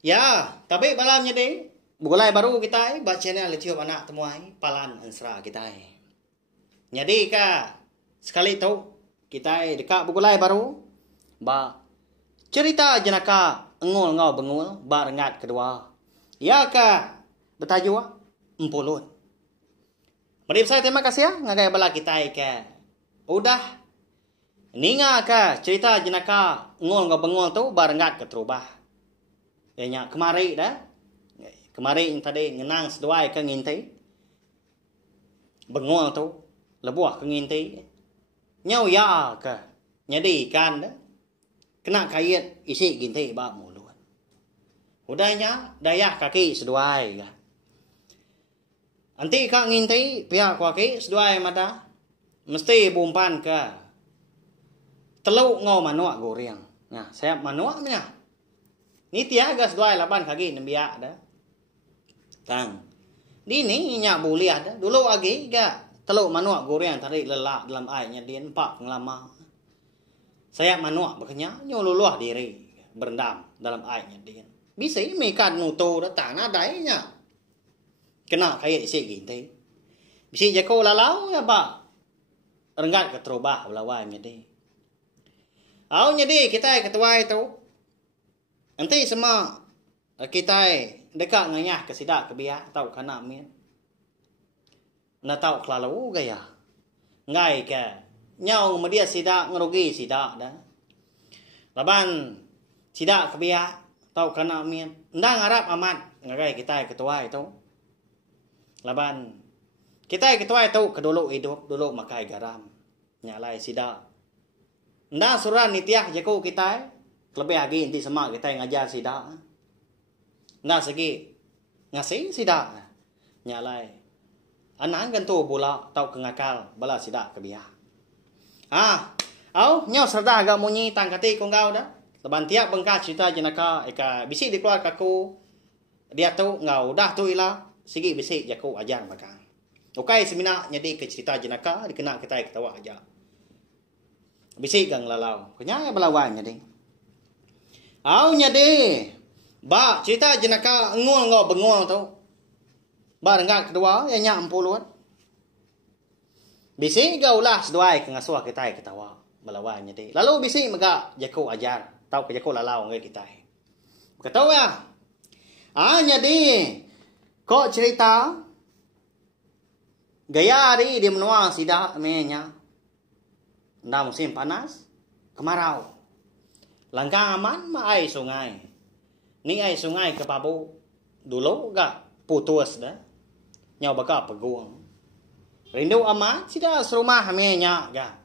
Ya, tapi malamnya deh. Mulai baru kita baca channel YouTube anak temuai palan ansra kita. Jadi ka sekali tahu kita dekat bukulai baru ba cerita jenaka engul ngau bengul ba rengat kedua. Ya ka bertajuk empulut. Mari saya terima kasih ya ngagai bala kita ke. Udah ninga ka cerita jenaka engul ngau bengul tu ba rengat keterubah. Ya kemari dah. Kemarin tadi ngenang seduai ke ngintai. Bengol tu. Lebuah ke ngintai. Nyau ya ke. Nyadi ikan dah. Kena kait isi gintai bak mulut. Udahnya dayah kaki seduai. Anti kak ngintai pihak kaki seduai mata. Mesti bumpan ke. Teluk ngau manuak goreng. Nah, saya manuak punya. Ni tiaga seduai laban kaki nembiak dah. Tang. Dini nyak boleh ada. Dulu lagi gak teluk manuak goreng tarik lelak dalam airnya dia empat pengelama. Saya manuak makanya nyoluluah diri berendam dalam airnya dia. Bisa mekan nuto dah tanah dainya. Kena kayak isi gintai. Bisa jako lalau ya pak. Renggat keterubah lawannya dia. Awalnya dia kita ketua itu. Nanti semua kita dekat ngayah ke sidak ke biak tahu kana min. Na tahu kelalu gaya. Ngai ke nyau media sidak ngerugi sidak dah. Laban sidak ke biak tahu kana min. Ndang harap amat ngagai kita ketua itu. Laban kita ketua itu kedulu hidup dulu makai garam. Nyalai sidak. Ndang suran nitiah jaku kita lebih lagi inti semak kita ngajar sidak. Nah segi ngasih sidak nyalai anang kan tu bola tau kengakal bala sidak ke biak. Au nyau serta agak munyi tang kati kong kau dah. Leban tiap bengkak cerita jenaka eka bisik di keluar kaku dia tu ngau dah tu ila segi bisik jaku ajar makan. Okai semina nyadi ke cerita jenaka dikena kita ketawa aja. Bisik gang lalau. Kenya belawan nyadi. Au nyadi ba cerita jenaka ngul ngau bengol tu. Ba rengat kedua yang nyak empulut. Bisi gaulah seduai ke ngasuh kita ketawa melawan jadi. Lalu bisi mega jaku ajar, tahu ke jaku lalau ngai kita. Ketawa ya. Jadi kok cerita gaya hari di menua sidak menya. Nda musim panas, kemarau. Langkah aman mai sungai. Ni ai sungai ke Pabu dulu gak putus dah. Nyau baka peguang. Rindu amat sida serumah menya gak.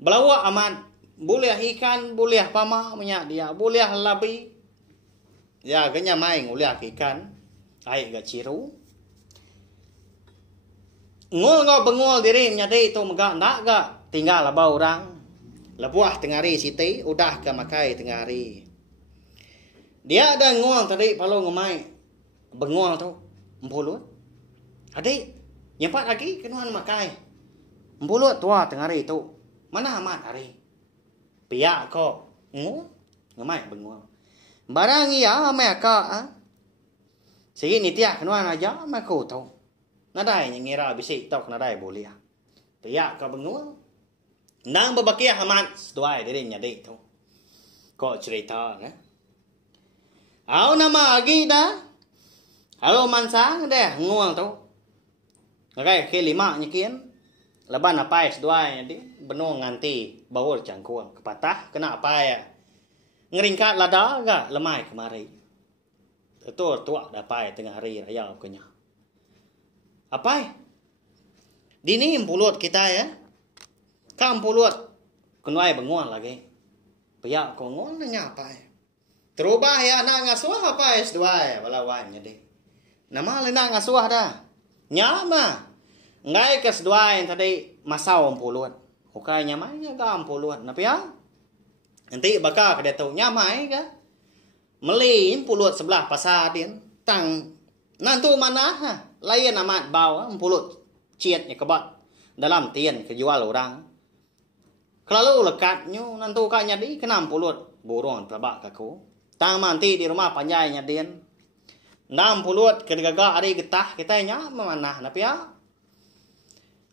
Belawa amat boleh ikan boleh pama menyak dia boleh labi. Ya kenya main boleh ikan. Ai gak ciru. Ngol ngau bengol diri nyadi tu megak ndak gak tinggal labau orang. Lebuah tengari siti udah ke makai tengari. Dia ada ngol tadi kalau ngemai bengol tu empulut. Adik, nyempat lagi kenuan makai. Empulut tua tengah hari tu. Mana amat hari? Piak kok ngol ngemai bengol. Barang iya mai ka Sige ni tiak kenuan aja mai ko tu. Nadai ngira bisik tau nadai boleh. Piak ka bengol. Nang berbakia amat seduai diri nyadi tu. Kok cerita Au nama lagi dah. Halo mansang deh nguang tu. Ngagai ke lima nyekian. Leban apa dua jadi benung nganti bawur cangkuang kepatah kena apa ya. Ngeringkat lada gak lemai kemari. Itu tua dapai tengah hari raya punya. Apa? Dini empulut kita ya. Kam empulut kenuai benguan lagi. Piak kongon nanya apa? Terubah ya nak ngasuh apa S2 ya balawan jadi. Nama lena ngasuh dah. Nyama. Ngai ke S2 yang tadi masau empulut. Okai nyamanya ga empulut. Napa ya? Nanti bakal kada tahu nyamai ka. Meli empulut sebelah pasar dia. Tang nantu mana ha? Lain amat bau empulut ciatnya kebat dalam tian kejual orang. Kalau lekat nyu nantu ka nyadi kena empulut burung telabak kaku. Tang manti di rumah panjai nyadin. 60 kegaga ari getah kita nya memanah na pia.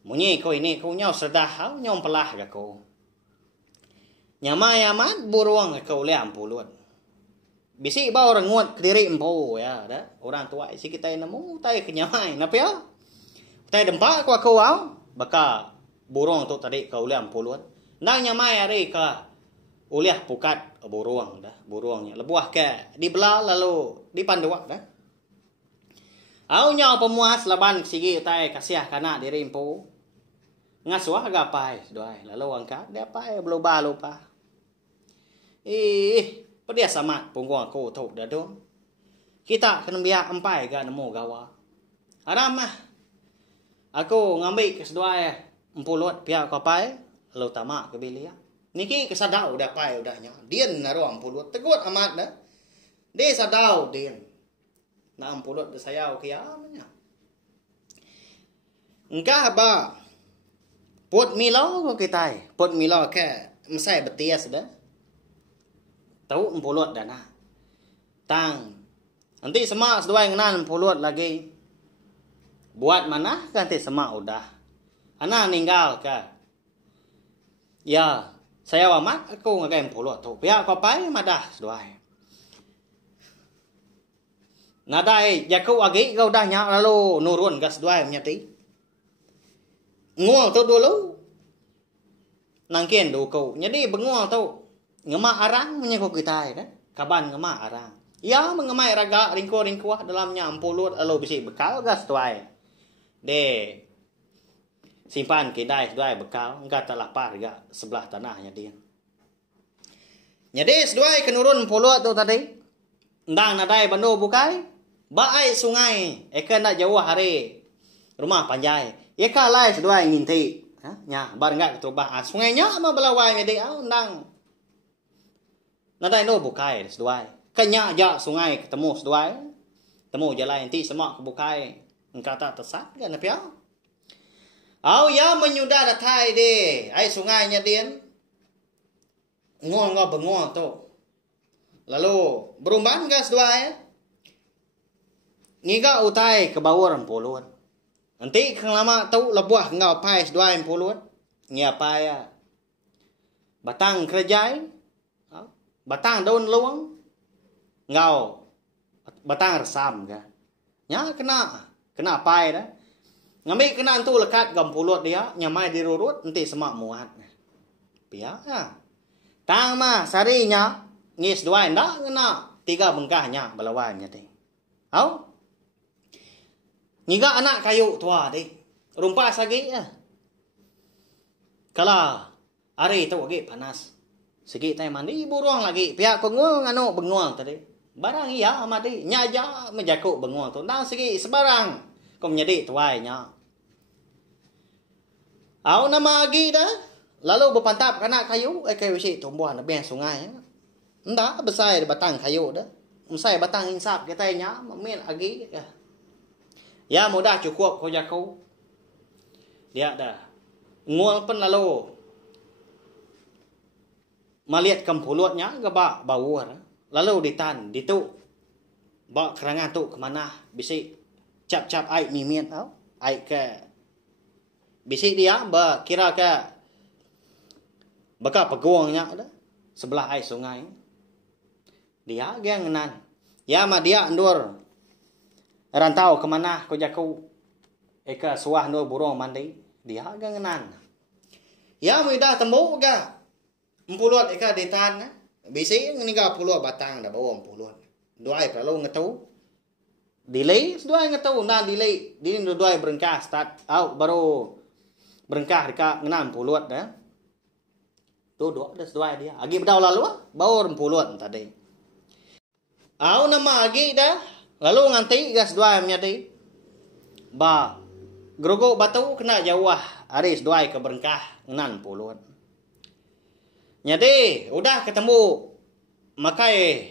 Munyi ko ini ko nyau sedah nyom pelah ga ko. Nyama yaman buruang ko le 60. Bisi ba orang nguat kediri empo ya dah. Orang tua si kita nemu tai kenyamai na pia. Tai dempa ko ko baka burung tu tadi ka uliam puluan nang nyamai ari ka uliah pukat burung dah burungnya lebuah ke dibelah lalu dipanduak dah au nya pemuas laban sigi tai kasiah kana diri empu ngasuah gapai doai lalu angkat dia pai beloba lupa pedia sama pungguang ko thuk dah dong kita kena biak empai ga nemu gawa aramah aku ngambil keseduai empulot pihak kapai lalu tamak ke bilia niki kesadau udah pai udahnya dian naruh empulot tegut amat dah dia sadau dian na empulot de sayau kiamnya engkah ba pot milau ko kita pot milau ke mesai betias dah tahu empulot dah na tang nanti semak seduai ngenan empulot lagi buat mana ganti semak udah Ana ninggal ka. Ya, saya wamat aku ngagai empulot tu. Pihak kau pai madah doai. Nadai jaku agi kau dah nyak lalu nurun gas doai menyati. Nguang tu dulu. Nangkien do kau. Jadi benguang tu ngemak arang menyekuk kita dah. Kaban ngemak arang. Ya mengemai raga ringko-ringkuah dalamnya empulot lalu bisi bekal gas doai. De simpan kedai seduai bekal enggak tak lapar juga sebelah tanahnya dia. Jadi seduai kenurun pulut tu tadi. Ndang nadai bando bukai. Baai sungai. Eka nak jauh hari. Rumah panjai. Eka lai seduai nginti. Nya bar enggak ketubah. Sungainya ama belawai jadi ndang. Nadai no bukai seduai. Kenya ja sungai ketemu seduai. Temu jalan inti semak bukai. Engkau tak tersat kan apa? Au ya menyudah datai de, ai sungainya dian. Nguang benguang tu. Lalu berumban gas dua ya. Ngiga utai ke bawah empuluan. Nanti kang lama tu lebuah ngau pai dua empuluan. Ngia ya. Batang kerjai. Batang daun luang. Ngau batang resam ka. Nya kena pai dah. Ngambil kena tu lekat gampulot dia, nyamai dirurut nanti semak muat. Pia ya. Tang mah sarinya ngis dua ndak kena 3 bengkahnya belawanya deh. Au? Ngiga anak kayu tua deh. Rumpas lagi ya. Kalau hari tu lagi panas. Segi tay mandi buruang lagi. Pihak penguang anu benguang tadi. Barang iya amadi nyaja menjakuk benguang tu. Nang segi sebarang. Kau menjadi tuainya. Au nama lagi dah. Lalu berpantap kena kayu. Kayu si tumbuhan lebih sungai. Ndak besar batang kayu dah. Besar batang insap katanya. Mamin lagi. Ya mudah cukup kau jakau. Dia dah. Nguang pun lalu. Melihat kempulutnya ke bak bawur. Lalu ditan, dituk. Bak kerangan tu ke mana. Bisik. Cap-cap air mimian tau. Air ke. Bisik dia kira ke. Baka peguangnya ada. Sebelah air sungai. Dia yang ngenan. Ya mah dia endur. Rantau ke mana kau jakau. Eka suah nur burung mandi. Dia yang ngenan. Ya mudah tembuk ke. Empuluat eka ditan. Bisik ngeniga puluh batang dah bawa empuluat. Doai perlu ngetau. Delay dua ngetau nah delay di dua berengkah start out baru berengkah dekat 60 dah. Tu dua dia. Agi bedau lalu baru 60 tadi. Au nama agi dah lalu nganti gas dua menyadi. Ba grogo batu kena jauh aris dua ke berengkah 60. Nyadi udah ketemu makai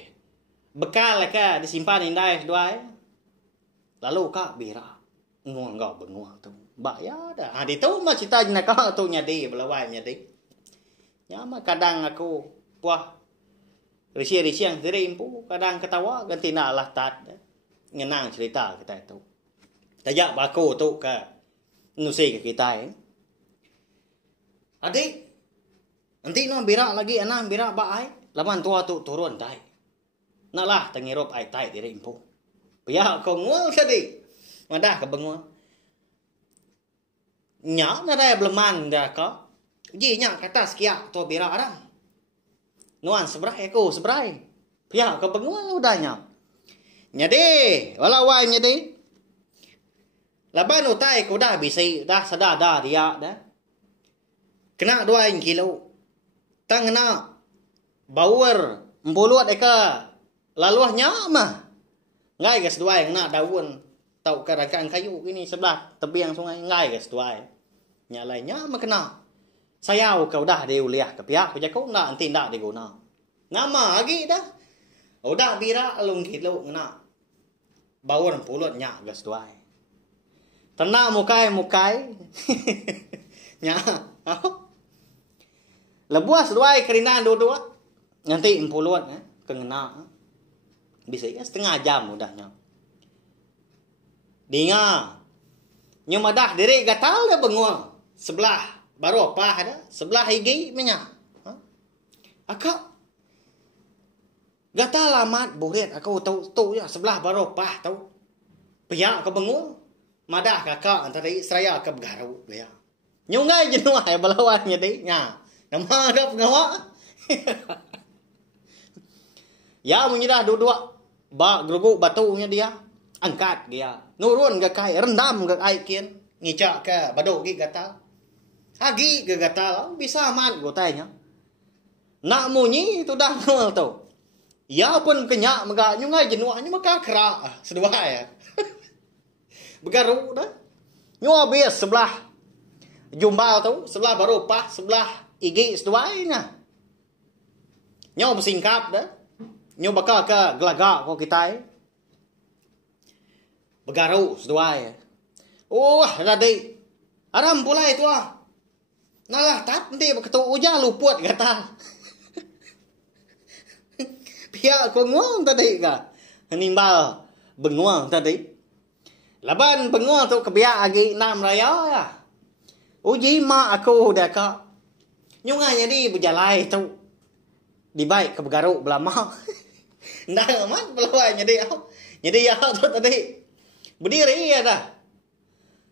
bekal ka disimpan indai dua. Lalu kak bira. Nguang kau benguang tu. Bak ya dah. Di tu mah cita nak kau tu nyadi. Belawai nyadi. Ya mah kadang aku. Puah. Risiang diri impu kadang ketawa ganti nak lah tat. Ngenang cerita kita itu. Tajak bako tu ke nusi ke kita Adik, nanti no birak lagi anak birak baik. Laman tua tu turun tai. Nak lah tengirop ai tai diri impu. Pihak kau ngul tadi. Madah ke bengul. Nya na dai bleman dah ka. Ji nya kata sekiak tu birak adam. Nuan sebrai aku sebrai. Pihak ke bengul udahnya. Nyade, walau wai nyade. Laban utai ku dah bisi dah sedar dah dia dah. Kena 2 kilo. Tang kena bauer mbulut eka laluahnya mah. Ngai gas 2 kena daun tau karakan kayu ini sebelah tepiang sungai ngai gas 2. Nya lainnya mah kena. Sayau kau dah dia uliah ke pihak ku jakau nak nanti ndak diguna. Nama lagi dah. Udah bira alung kilo kena. Bauer mbulut nya gas 2. Tenang mukai. Nya. Lebuas 2 kerinan dua-dua. Nanti empuluan kengena. Bisa ya setengah jam udahnya. Dinga. Nyuma dah diri gatal dah bengul. Sebelah baru apa dah? Sebelah higi minyak. Akak gatal amat buret aku tahu ya sebelah baru apa tahu. Pihak ke bengul. Madah kakak antara Israel ke Begaru ya. Nyungai jenuh ai balawannya deh nya. Nama ada pengawa. Ya menyidah dua-dua. Ba geruguk batunya dia. Angkat dia. Nurun ke kai. Rendam ke ai kian. Ngicak ke baduk gi gatal. Hagi ke gatal. Bisa aman gotanya. Nak munyi itu dah nol tu. Ya pun kenyak megak nyungai jenuahnya maka kerak. Sedua ya. Begaru dah. Nyua bias sebelah. Jumbal tu. Sebelah baru pah. Sebelah igi seduainya. Nyo bersingkap dah. Nyo bakal ke gelagak ko kita. Begaru seduai. Oh, tadi. Aram pula itu ah. Nalah tat nanti beketu uja luput kata. Pihak ko nguang tadi ka. Nimbal benguang tadi. Laban benguang tu kebiak lagi 6 raya ya. Uji mak aku dah ka. Nyungai jadi berjalai tu. Di baik ke Begaru belama. Ndak amat belawai jadi aku. Jadi ya tu tadi. Berdiri ya dah.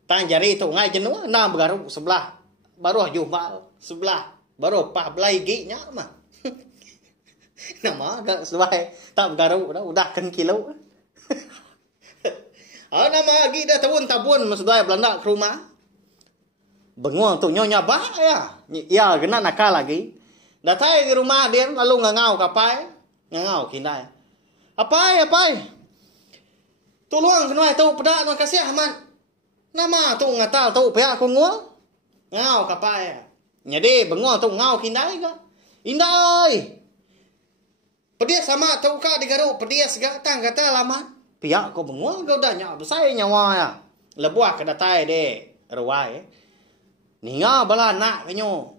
Tang jari tu ngai jenuh na Begaru sebelah. Baru jumbal sebelah. Baru pah belai ginya mah. Nama agak sesuai. Tak Begaru dah udah kan kilo. Nama lagi dah tabun maksudnya Belanda ke rumah. Benguang tu nyonya bah ya. Ya kena nakal lagi. Datai di rumah dia lalu ngangau kapai. Ngangau kindai. Apai. Tolong kenai tu pedak nak kasih Ahmad. Nama tu ngatal tu pihak aku ngau. Ngau kapai. Jadi benguang tu ngau kindai ka. Indai. Pedia sama tu ka digaruk pedia segak tang kata lama. Pihak aku benguang kau dah nyak besar nyawa ya. Lebuah ke datai de ruai. Ninga bala nak kanyo.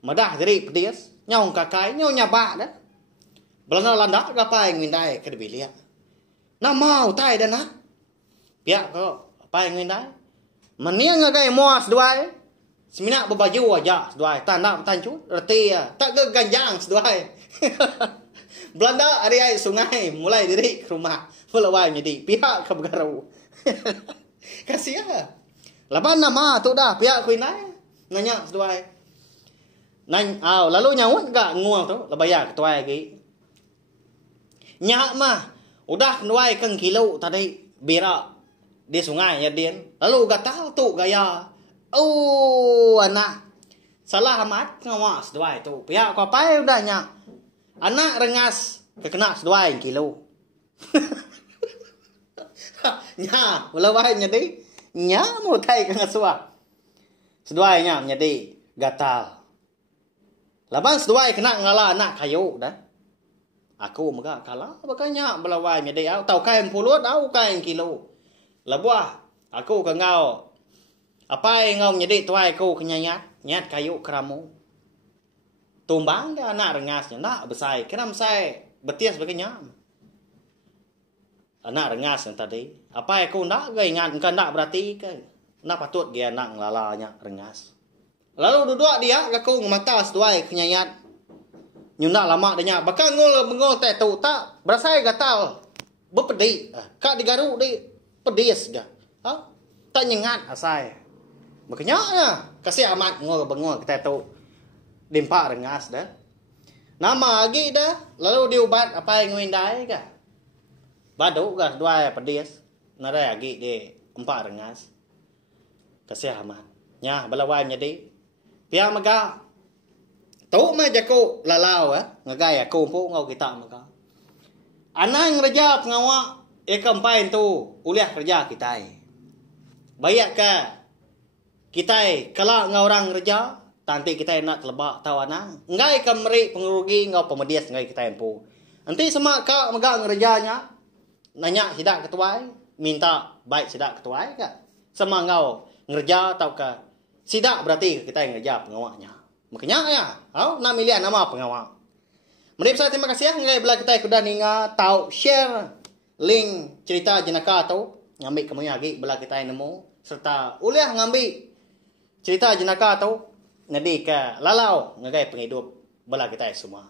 Madah diri pedias. Nyong kakai. Nyong nyabak dah. Belanda landak apa yang mindai ke debilia. Nak mau tai dah nak. Piak ko. Apa yang mindai. Meniang ngagai muas duai. Seminak berbaju aja duai. Tandak tancu. Reti ya. Tak ke ganjang duai. Belanda hari ai sungai. Mulai diri ke rumah. Mulai jadi. Pihak ke Begaru. Kasih ya. Laban nama tu dah pihak ku inai. Nanya seduai. Lalu nyawut gak nguang tu. Lebaya ketua lagi. Nyak mah. Udah kenuai keng kilo tadi. Berak. Di sungai ya din. Lalu gatal tu gaya. Oh anak. Salah amat ngawas seduai tu. Pihak ku apa udah nyak. Anak rengas. Kekena seduai kilo. Nyak. Mulai jadi. Nya mau tai ke ngasua. Seduai nya menjadi gatal. Laban seduai kena ngalah anak kayu dah. Aku megak kalah bakanya belawai menjadi au tau kain pulut au kain kilo. Labuah aku ke ngau. Apa yang ngau menjadi tuai aku kenyanyat nyat kayu keramu. tumbang dah anak rengasnya nak besai. Kenapa saya betia sebagai nyam? Anak rengas yang tadi. Apa aku nak ke ingat engkau nak berarti ke? Nak patut dia anak ngelalanya rengas. Lalu duduk dia aku mata setuai kenyayat. Nyunda lama dia bakal ngol teh tu tak berasai gatal. Berpedi. Kak digaruk di pedis dah. Ha? Tak nyengat asai. Makanya ya, kasih amat ngol bengol kita tu. Dimpak rengas dah. Nama lagi dah. Lalu diubat apa yang ngindai ke? Badu ke dua pedis. Nara lagi di empat rengas. Kasih amat. Nya balawai jadi. Pia maga. Tu mah jago lalau ngagai aku pun ngau kita maga. Anang raja pengawak ekampai tu uliah kerja kita. Bayak ke kita kalau ngau orang kerja nanti kita nak telebak tahu anang. Ngai kameri pengerugi ngau pemedias ngai kita empu. Nanti semak ka maga ngerjanya nanya sidak ketuai minta baik sidak ketuai ke? Sama ngau ngerja tau ke? Sidak berarti kita yang ngerja pengawaknya. Makanya ya, nak milih nama pengawak. Mari saya terima kasih ngai belah kita kuda ninga tahu share link cerita jenaka tu ngambil kamu lagi belah kita nemu serta uliah ngambil cerita jenaka tu ngadi ke lalau ngagai penghidup belah kita semua.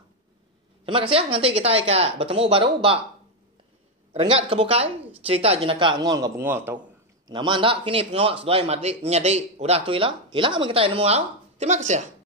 Terima kasih nanti kita ke bertemu baru bak renggat kebukai cerita jenaka ngol ngabungol tu. Nama ndak kini pengawak seduai mati menyadi udah tu ilang kita nemu. Terima kasih.